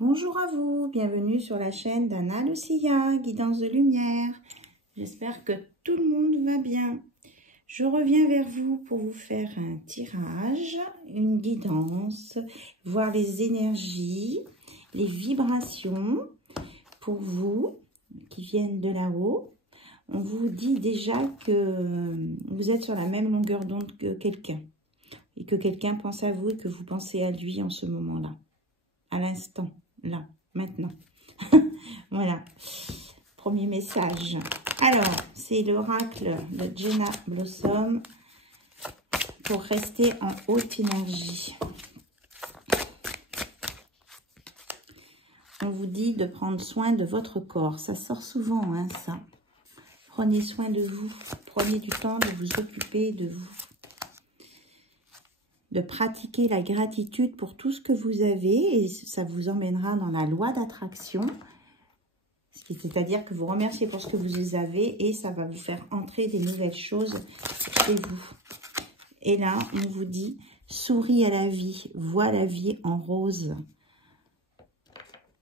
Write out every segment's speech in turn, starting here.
Bonjour à vous, bienvenue sur la chaîne d'Anna Lucia, guidance de lumière. J'espère que tout le monde va bien. Je reviens vers vous pour vous faire un tirage, une guidance, voir les énergies, les vibrations pour vous qui viennent de là-haut. On vous dit déjà que vous êtes sur la même longueur d'onde que quelqu'un et que quelqu'un pense à vous et que vous pensez à lui en ce moment-là, à l'instant. Là, maintenant. Voilà. Premier message. Alors, c'est l'oracle de Jenna Blossom pour rester en haute énergie. On vous dit de prendre soin de votre corps. Ça sort souvent, hein, ça. Prenez soin de vous. Prenez du temps de vous occuper de vous. De pratiquer la gratitude pour tout ce que vous avez et ça vous emmènera dans la loi d'attraction. C'est-à-dire que vous remerciez pour ce que vous avez et ça va vous faire entrer des nouvelles choses chez vous. Et là, on vous dit, souris à la vie, vois la vie en rose.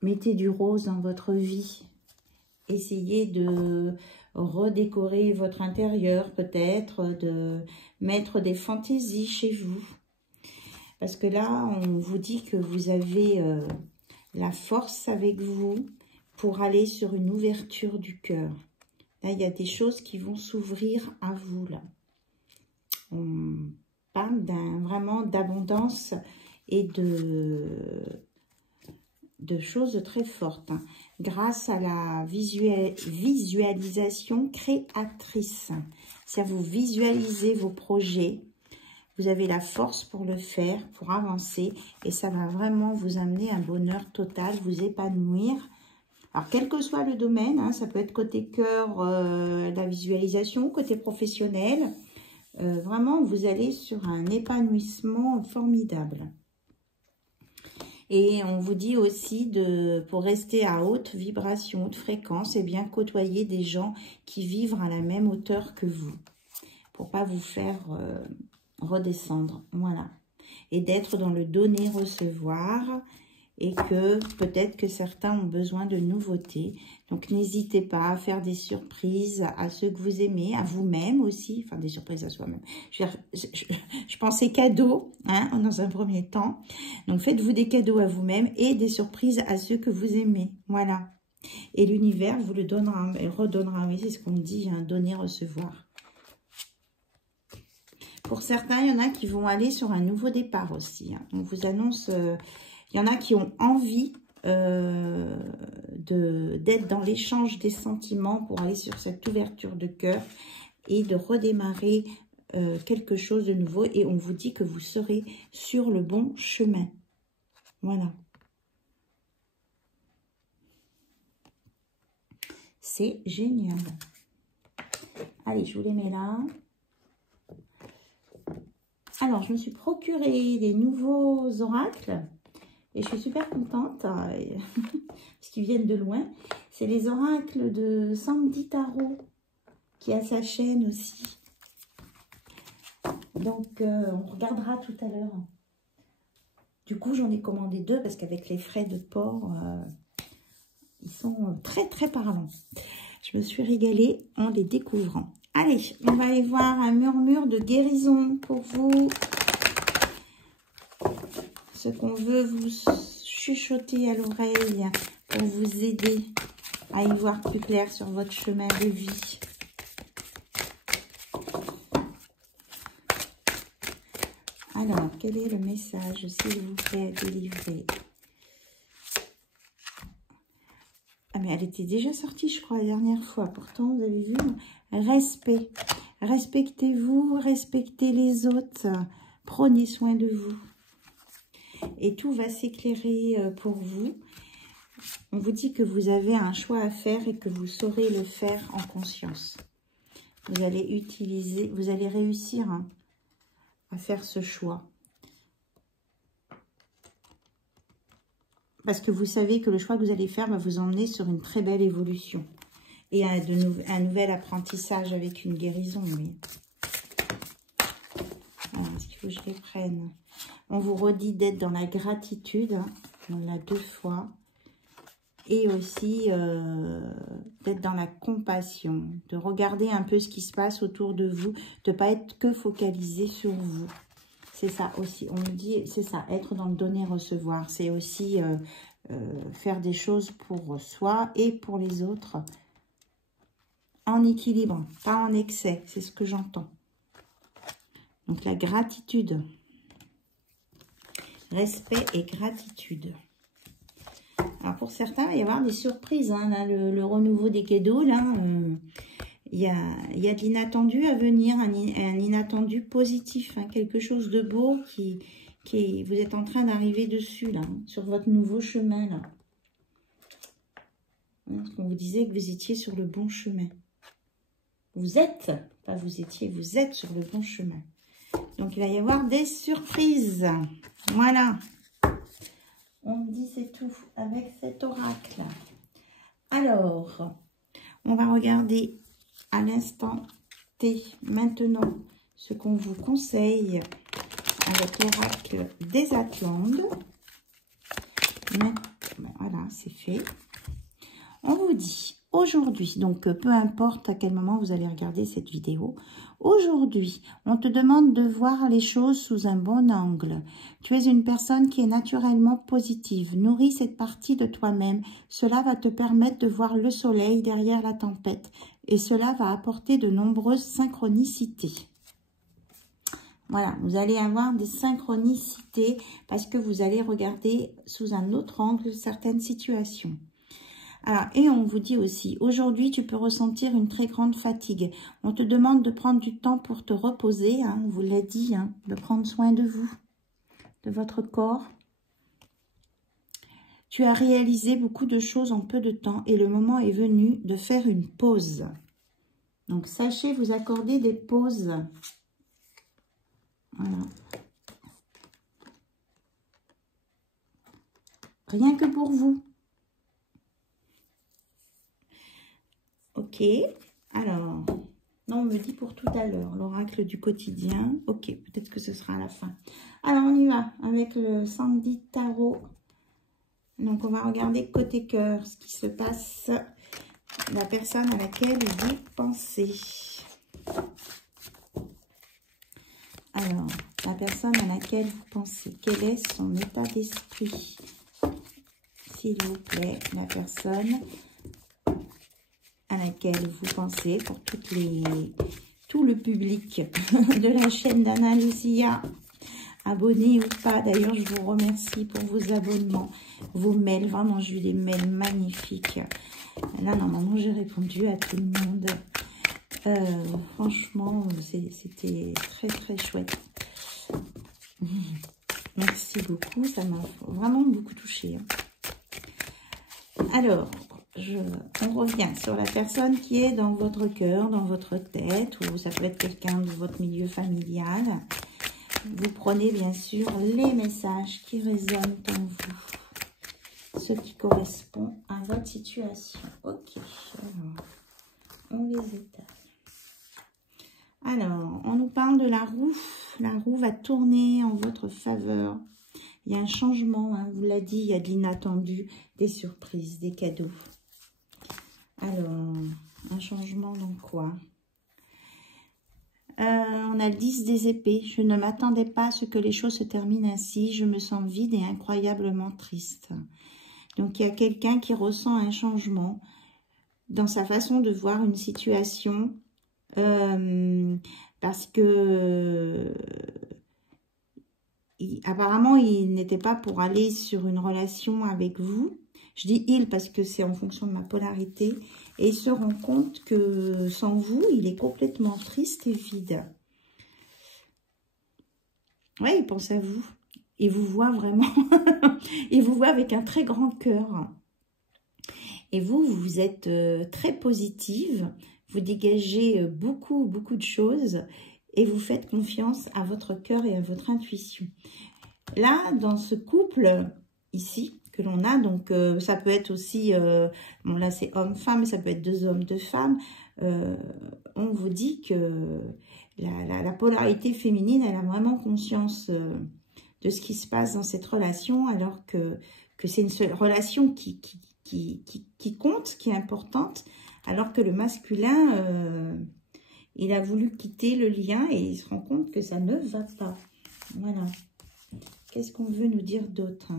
Mettez du rose dans votre vie. Essayez de redécorer votre intérieur peut-être, de mettre des fantaisies chez vous. Parce que là, on vous dit que vous avez la force avec vous pour aller sur une ouverture du cœur. Là, il y a des choses qui vont s'ouvrir à vous, là. On parle vraiment d'abondance et de choses très fortes. Hein, grâce à la visualisation créatrice. C'est-à-dire vous visualisez vos projets. Vous avez la force pour le faire, pour avancer. Et ça va vraiment vous amener un bonheur total, vous épanouir. Alors, quel que soit le domaine, hein, ça peut être côté cœur, la visualisation, côté professionnel. Vraiment, vous allez sur un épanouissement formidable. Et on vous dit aussi, pour rester à haute vibration, haute fréquence, et bien côtoyer des gens qui vivent à la même hauteur que vous. Pour pas vous faire redescendre, voilà. Et d'être dans le donner-recevoir. Et que peut-être que certains ont besoin de nouveautés. Donc, n'hésitez pas à faire des surprises à ceux que vous aimez, à vous-même aussi. Enfin, des surprises à soi-même. Je pensais cadeaux, hein, dans un premier temps. Donc, faites-vous des cadeaux à vous-même et des surprises à ceux que vous aimez. Voilà. Et l'univers vous le donnera, redonnera. Oui, c'est ce qu'on dit, hein, donner-recevoir. Pour certains, il y en a qui vont aller sur un nouveau départ aussi. Hein. On vous annonce... il y en a qui ont envie d'être dans l'échange des sentiments pour aller sur cette ouverture de cœur et de redémarrer quelque chose de nouveau. Et on vous dit que vous serez sur le bon chemin. Voilà. C'est génial. Allez, je vous les mets là. Alors, je me suis procuré des nouveaux oracles. Et je suis super contente, parce qu'ils viennent de loin. C'est les oracles de Sandy Tarot, qui a sa chaîne aussi. Donc, on regardera tout à l'heure. Du coup, j'en ai commandé 2, parce qu'avec les frais de port, ils sont très, très parlants. Je me suis régalée en les découvrant. Allez, on va aller voir un murmure de guérison pour vous. Ce qu'on veut vous chuchoter à l'oreille pour vous aider à y voir plus clair sur votre chemin de vie. Alors, quel est le message, s'il vous plaît, délivré? Ah, mais elle était déjà sortie, je crois, la dernière fois. Pourtant, vous avez vu, respect. Respectez-vous, respectez les autres. Prenez soin de vous. Et tout va s'éclairer pour vous. On vous dit que vous avez un choix à faire et que vous saurez le faire en conscience. Vous allez utiliser, vous allez réussir hein, à faire ce choix. Parce que vous savez que le choix que vous allez faire va vous emmener sur une très belle évolution. Et un nouvel apprentissage avec une guérison. Oui. Est-ce qu'il faut que je les prenne? On vous redit d'être dans la gratitude. Hein. On l'a 2 fois. et aussi d'être dans la compassion, de regarder un peu ce qui se passe autour de vous, de ne pas être que focalisé sur vous. C'est ça aussi, on me dit, c'est ça, être dans le donner-recevoir. C'est aussi faire des choses pour soi et pour les autres en équilibre, pas en excès, c'est ce que j'entends. Donc la gratitude, respect et gratitude. Alors pour certains, il va y avoir des surprises, hein, là, le renouveau des cadeaux, là, il y a de l'inattendu à venir, un inattendu positif, hein, quelque chose de beau qui vous êtes en train d'arriver dessus, là, hein, sur votre nouveau chemin, là. Parce qu'on vous disait que vous étiez sur le bon chemin. Vous êtes, pas vous étiez, vous êtes sur le bon chemin. Donc, il va y avoir des surprises. Voilà. On me dit c'est tout avec cet oracle. Alors, on va regarder à l'instant T, maintenant, ce qu'on vous conseille avec l'oracle des Atlantes. Voilà, c'est fait. On vous dit aujourd'hui, donc peu importe à quel moment vous allez regarder cette vidéo, aujourd'hui, on te demande de voir les choses sous un bon angle. Tu es une personne qui est naturellement positive. Nourris cette partie de toi-même. Cela va te permettre de voir le soleil derrière la tempête. Et cela va apporter de nombreuses synchronicités. Voilà, vous allez avoir des synchronicités parce que vous allez regarder sous un autre angle certaines situations. Alors, et on vous dit aussi, aujourd'hui, tu peux ressentir une très grande fatigue. On te demande de prendre du temps pour te reposer, hein, on vous l'a dit, hein, de prendre soin de vous, de votre corps. Tu as réalisé beaucoup de choses en peu de temps et le moment est venu de faire une pause. Donc, sachez vous accorder des pauses. Voilà. Rien que pour vous. Ok, alors, non, on me dit pour tout à l'heure, l'oracle du quotidien. Ok, peut-être que ce sera à la fin. Alors, on y va avec le Sandy Tarot. Donc, on va regarder côté cœur, ce qui se passe, la personne à laquelle vous pensez. Alors, la personne à laquelle vous pensez, quel est son état d'esprit? S'il vous plaît, la personne à laquelle vous pensez, pour tout le public de la chaîne d'Anna Lucia, abonnés ou pas. D'ailleurs, je vous remercie pour vos abonnements, vos mails. Vraiment, j'ai eu des mails magnifiques. Là, normalement, j'ai répondu à tout le monde. Franchement, c'était très, très chouette. Merci beaucoup. Ça m'a vraiment beaucoup touchée. Alors, on revient sur la personne qui est dans votre cœur, dans votre tête, ou ça peut être quelqu'un de votre milieu familial. Vous prenez bien sûr les messages qui résonnent en vous, ce qui correspond à votre situation. Ok, alors, on les étale. Alors, on nous parle de la roue. La roue va tourner en votre faveur. Il y a un changement, hein, vous l'a dit, il y a de l'inattendu, des surprises, des cadeaux. Alors, un changement dans quoi? On a le 10 des épées. Je ne m'attendais pas à ce que les choses se terminent ainsi. Je me sens vide et incroyablement triste. Donc, il y a quelqu'un qui ressent un changement dans sa façon de voir une situation. Parce que apparemment, il n'était pas pour aller sur une relation avec vous. Je dis il parce que c'est en fonction de ma polarité. Et il se rend compte que sans vous, il est complètement triste et vide. Oui, il pense à vous. Il vous voit vraiment. Il vous voit avec un très grand cœur. Et vous, vous êtes très positive. Vous dégagez beaucoup de choses. Et vous faites confiance à votre cœur et à votre intuition. Là, dans ce couple, ici, que l'on a, donc ça peut être aussi, bon là c'est homme-femme, mais ça peut être deux hommes, deux femmes, on vous dit que la polarité féminine, elle a vraiment conscience de ce qui se passe dans cette relation, alors que c'est une relation qui qui compte, qui est importante, alors que le masculin, il a voulu quitter le lien et il se rend compte que ça ne va pas. Voilà. Qu'est-ce qu'on veut nous dire d'autre?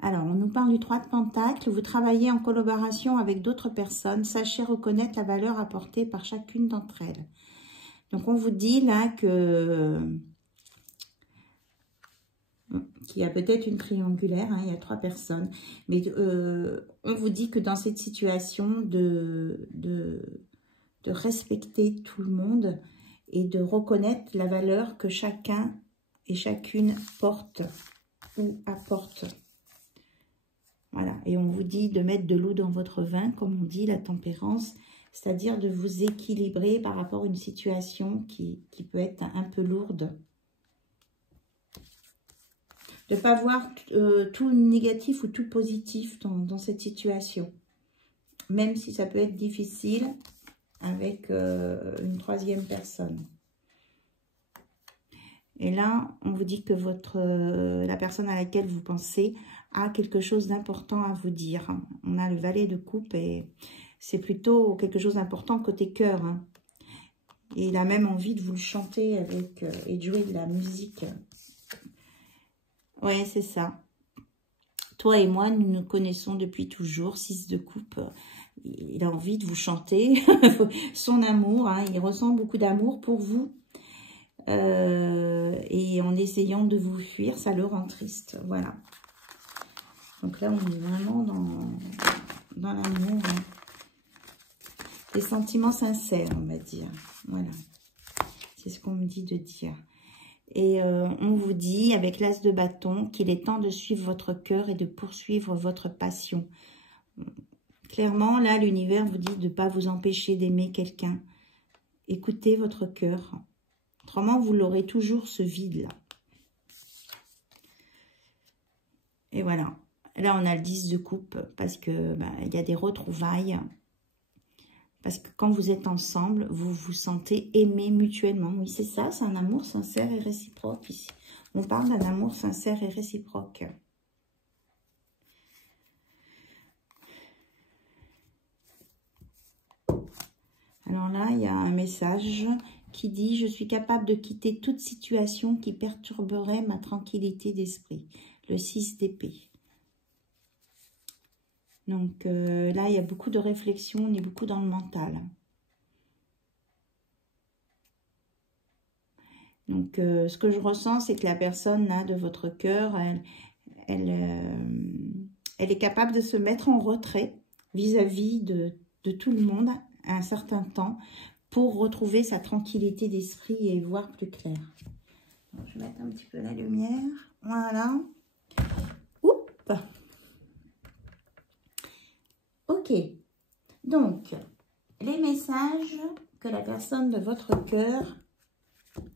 Alors, on nous parle du 3 de Pentacles. Vous travaillez en collaboration avec d'autres personnes. Sachez reconnaître la valeur apportée par chacune d'entre elles. Donc, on vous dit là que qu'il y a peut-être une triangulaire. Hein, il y a 3 personnes. Mais on vous dit que dans cette situation de respecter tout le monde et de reconnaître la valeur que chacun et chacune porte ou apporte. Voilà, et on vous dit de mettre de l'eau dans votre vin, comme on dit, la tempérance, c'est-à-dire de vous équilibrer par rapport à une situation qui peut être un peu lourde. De ne pas voir tout négatif ou tout positif dans cette situation. Même si ça peut être difficile avec une 3e personne. Et là, on vous dit que la personne à laquelle vous pensez a quelque chose d'important à vous dire. On a le valet de coupe et c'est plutôt quelque chose d'important côté cœur. Hein. Et il a même envie de vous le chanter avec et de jouer de la musique. Ouais, c'est ça. Toi et moi, nous nous connaissons depuis toujours. 6 de coupe. Il a envie de vous chanter son amour. Hein. Il ressent beaucoup d'amour pour vous. Et en essayant de vous fuir, ça le rend triste. Voilà. Donc là, on est vraiment dans l'amour. Hein. Des sentiments sincères, on va dire. Voilà. C'est ce qu'on me dit de dire. Et on vous dit, avec l'as de bâton, qu'il est temps de suivre votre cœur et de poursuivre votre passion. Clairement, là, l'univers vous dit de ne pas vous empêcher d'aimer quelqu'un. Écoutez votre cœur. Autrement, vous l'aurez toujours ce vide-là. Et voilà. Là, on a le 10 de coupe parce que y a des retrouvailles. Parce que quand vous êtes ensemble, vous vous sentez aimés mutuellement. Oui, c'est ça, c'est un amour sincère et réciproque ici. On parle d'un amour sincère et réciproque. Alors là, il y a un message qui dit « Je suis capable de quitter toute situation qui perturberait ma tranquillité d'esprit. » Le 6 d'épée. Donc là, il y a beaucoup de réflexion, on est beaucoup dans le mental. Donc, ce que je ressens, c'est que la personne là, de votre cœur, elle est capable de se mettre en retrait vis-à-vis de tout le monde à un certain temps pour retrouver sa tranquillité d'esprit et voir plus clair. Donc, je vais mettre un petit peu la lumière. Voilà. Oups. Ok. Donc, les messages que la personne de votre cœur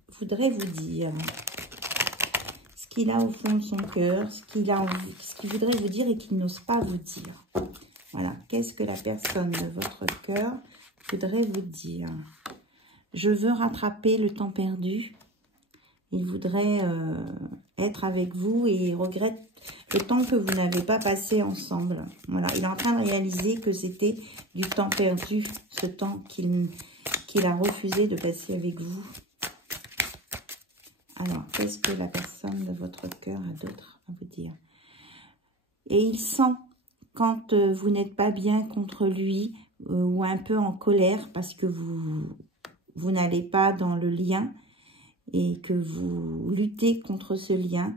voudrait vous dire. Ce qu'il a au fond de son cœur, ce qu'il voudrait vous dire et qu'il n'ose pas vous dire. Voilà. Qu'est-ce que la personne de votre cœur voudrait vous dire? Je veux rattraper le temps perdu. Il voudrait être avec vous et regrette le temps que vous n'avez pas passé ensemble. Voilà, il est en train de réaliser que c'était du temps perdu, ce temps qu'il a refusé de passer avec vous. Alors, qu'est-ce que la personne de votre cœur a d'autre à vous dire? Et il sent quand vous n'êtes pas bien contre lui ou un peu en colère parce que vous n'allez pas dans le lien et que vous luttez contre ce lien.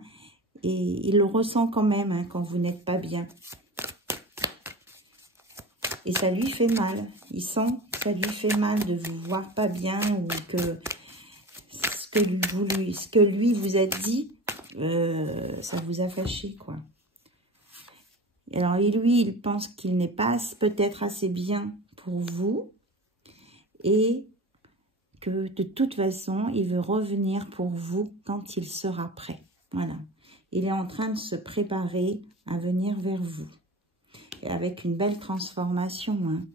Et il le ressent quand même hein, quand vous n'êtes pas bien. Et ça lui fait mal. Il sent que ça lui fait mal de vous voir pas bien ou que ce que lui vous a dit, ça vous a fâché, quoi. Et alors, lui, il pense qu'il n'est pas peut-être assez bien pour vous et que de toute façon, il veut revenir pour vous quand il sera prêt. Voilà. Il est en train de se préparer à venir vers vous. Et avec une belle transformation. Hein.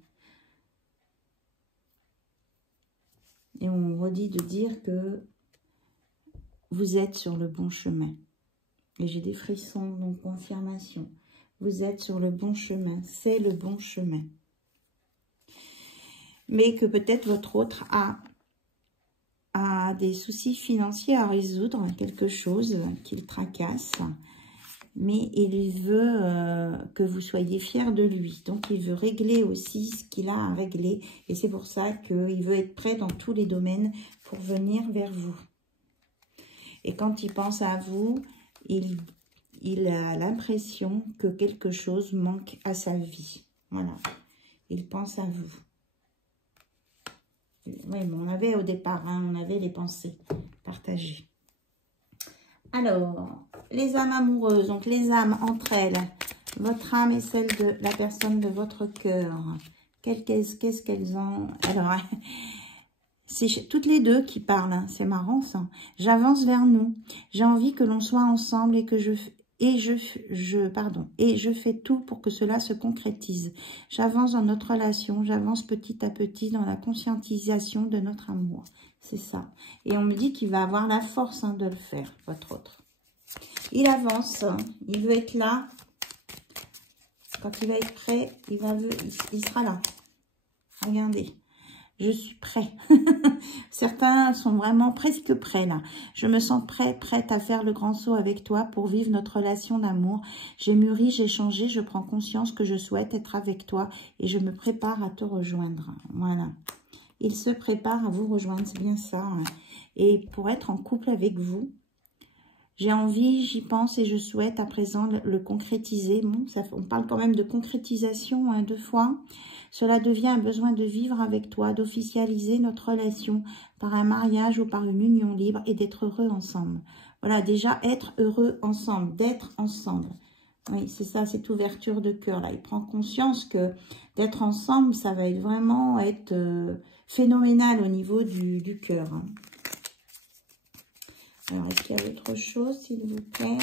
Et on redit de dire que vous êtes sur le bon chemin. Et j'ai des frissons, donc confirmation. vous êtes sur le bon chemin. C'est le bon chemin. Mais que peut-être votre autre a des soucis financiers à résoudre, quelque chose qui le tracasse. Mais il veut que vous soyez fiers de lui. Donc, il veut régler aussi ce qu'il a à régler. Et c'est pour ça qu'il veut être prêt dans tous les domaines pour venir vers vous. Et quand il pense à vous, il a l'impression que quelque chose manque à sa vie. Voilà. Il pense à vous. Oui, mais on avait au départ, hein, on avait les pensées partagées. Alors, les âmes amoureuses, donc les âmes entre elles, votre âme et celle de la personne de votre cœur. Qu'est-ce qu'elles ont? Alors, c'est toutes les deux qui parlent, hein, c'est marrant ça. J'avance vers nous, j'ai envie que l'on soit ensemble et que je fais tout pour que cela se concrétise. J'avance dans notre relation, j'avance petit à petit dans la conscientisation de notre amour. C'est ça. Et on me dit qu'il va avoir la force de le faire, votre autre. Il avance, il veut être là. Quand il va être prêt, il sera là. Regardez. Je suis prêt. Certains sont vraiment presque prêts là. Je me sens prête à faire le grand saut avec toi pour vivre notre relation d'amour. J'ai mûri, j'ai changé, je prends conscience que je souhaite être avec toi et je me prépare à te rejoindre. Voilà. Il se prépare à vous rejoindre, c'est bien ça. Hein. Et pour être en couple avec vous, j'ai envie, j'y pense et je souhaite à présent le concrétiser. Bon, on parle quand même de concrétisation hein, 2 fois. Cela devient un besoin de vivre avec toi, d'officialiser notre relation par un mariage ou par une union libre et d'être heureux ensemble. Voilà, déjà être heureux ensemble, d'être ensemble. Oui, c'est ça, cette ouverture de cœur là. Il prend conscience que d'être ensemble, ça va vraiment être phénoménal au niveau du cœur. Hein. Alors, est-ce qu'il y a autre chose, s'il vous plaît?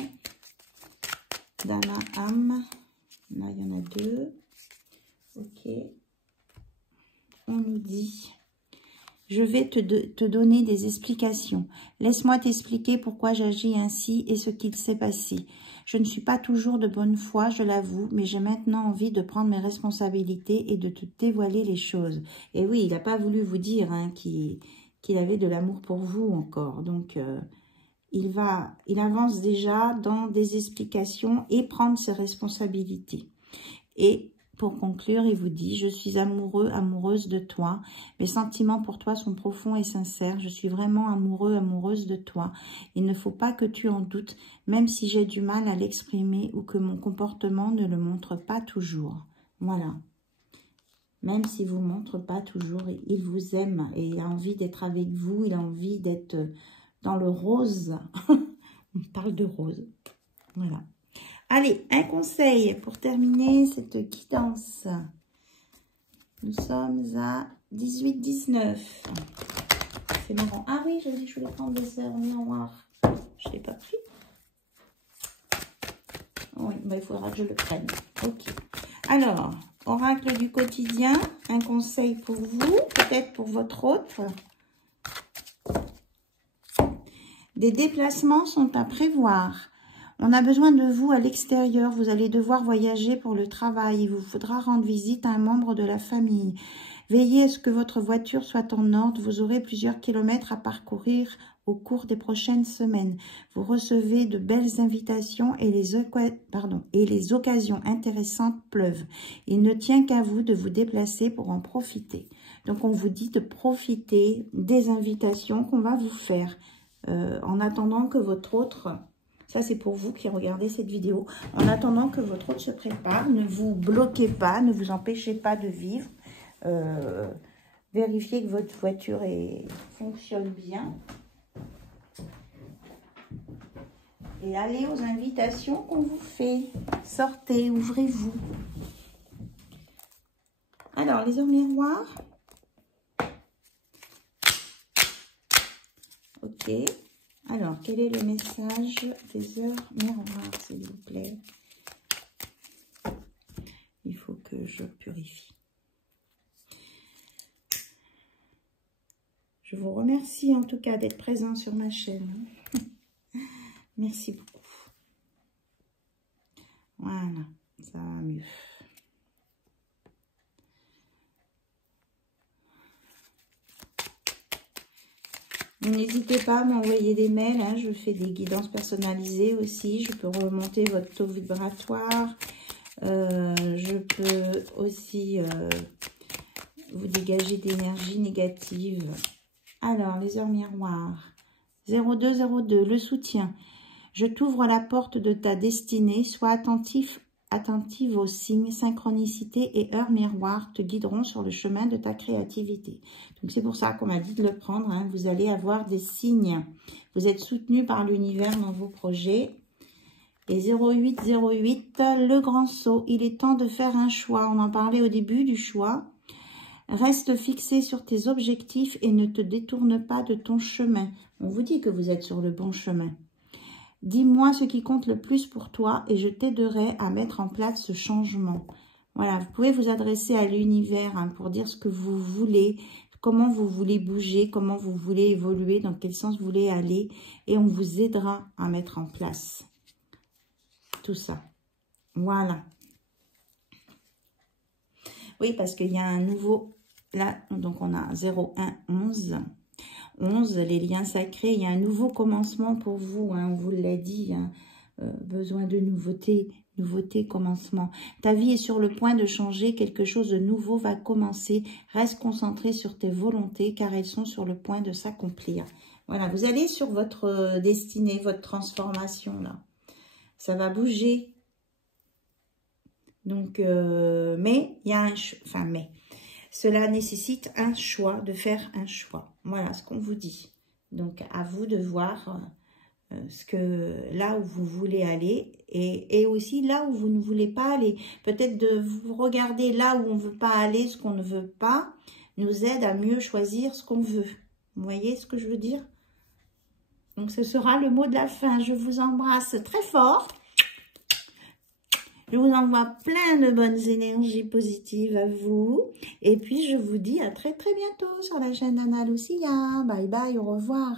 Dana âme. Là, il y en a 2. Ok. On nous dit, je vais te donner des explications. Laisse-moi t'expliquer pourquoi j'agis ainsi et ce qu'il s'est passé. Je ne suis pas toujours de bonne foi, je l'avoue, mais j'ai maintenant envie de prendre mes responsabilités et de te dévoiler les choses. Et oui, il n'a pas voulu vous dire hein, qu'il avait de l'amour pour vous encore. Donc, il avance déjà dans des explications et prendre ses responsabilités. Et pour conclure, il vous dit, je suis amoureux, amoureuse de toi. Mes sentiments pour toi sont profonds et sincères. Je suis vraiment amoureux, amoureuse de toi. Il ne faut pas que tu en doutes, même si j'ai du mal à l'exprimer ou que mon comportement ne le montre pas toujours. Voilà. Même s'il ne vous montre pas toujours, il vous aime et il a envie d'être avec vous. Il a envie d'être dans le rose. On parle de rose. Voilà. Allez, un conseil pour terminer cette guidance. Nous sommes à 18-19. C'est marrant. Ah oui, j'ai dit que je voulais prendre des heures miroirs. Je ne l'ai pas pris. Oui, bah, il faudra que je le prenne. Ok. Alors, oracle du quotidien. Un conseil pour vous, peut-être pour votre autre. Des déplacements sont à prévoir. On a besoin de vous à l'extérieur. Vous allez devoir voyager pour le travail. Il vous faudra rendre visite à un membre de la famille. Veillez à ce que votre voiture soit en ordre. Vous aurez plusieurs kilomètres à parcourir au cours des prochaines semaines. Vous recevez de belles invitations et les occasions intéressantes pleuvent. Il ne tient qu'à vous de vous déplacer pour en profiter. Donc, on vous dit de profiter des invitations qu'on va vous faire en attendant que votre autre... Ça, c'est pour vous qui regardez cette vidéo. En attendant que votre autre se prépare, ne vous bloquez pas, ne vous empêchez pas de vivre. Vérifiez que votre voiture fonctionne bien. Et allez aux invitations qu'on vous fait. Sortez, ouvrez-vous. Alors, les heures miroirs. Ok. Alors, quel est le message des heures miroirs, s'il vous plaît? Il faut que je purifie. Je vous remercie en tout cas d'être présent sur ma chaîne. Merci beaucoup. Voilà, ça va mieux. N'hésitez pas à m'envoyer des mails, hein, je fais des guidances personnalisées aussi, je peux remonter votre taux vibratoire, je peux aussi vous dégager d'énergie négative. Alors, les heures miroirs, 0202, le soutien. Je t'ouvre la porte de ta destinée, sois attentive aux signes, synchronicité et heures miroirs te guideront sur le chemin de ta créativité. Donc c'est pour ça qu'on m'a dit de le prendre, hein. Vous allez avoir des signes. Vous êtes soutenu par l'univers dans vos projets. Et 0808, le grand saut. Il est temps de faire un choix. On en parlait au début du choix. Reste fixé sur tes objectifs et ne te détourne pas de ton chemin. On vous dit que vous êtes sur le bon chemin. Dis-moi ce qui compte le plus pour toi et je t'aiderai à mettre en place ce changement. Voilà, vous pouvez vous adresser à l'univers, hein, pour dire ce que vous voulez, comment vous voulez bouger, comment vous voulez évoluer, dans quel sens vous voulez aller. Et on vous aidera à mettre en place tout ça. Voilà. Oui, parce qu'il y a un nouveau... Là, donc on a 0, 1, 11. 11, les liens sacrés, il y a un nouveau commencement pour vous, hein, on vous l'a dit, hein, besoin de nouveauté, commencement. Ta vie est sur le point de changer, quelque chose de nouveau va commencer. Reste concentré sur tes volontés car elles sont sur le point de s'accomplir. Voilà, vous allez sur votre destinée, votre transformation là. Ça va bouger. Donc, mais il y a un... Enfin, mais... Cela nécessite un choix, de faire un choix. Voilà ce qu'on vous dit. Donc, à vous de voir là où vous voulez aller et aussi là où vous ne voulez pas aller. Peut-être de vous regarder là où on ne veut pas aller, ce qu'on ne veut pas, nous aide à mieux choisir ce qu'on veut. Vous voyez ce que je veux dire? Donc, ce sera le mot de la fin. Je vous embrasse très fort. Je vous envoie plein de bonnes énergies positives à vous. Et puis, je vous dis à très très bientôt sur la chaîne d'Anna Lucia. Bye bye, au revoir.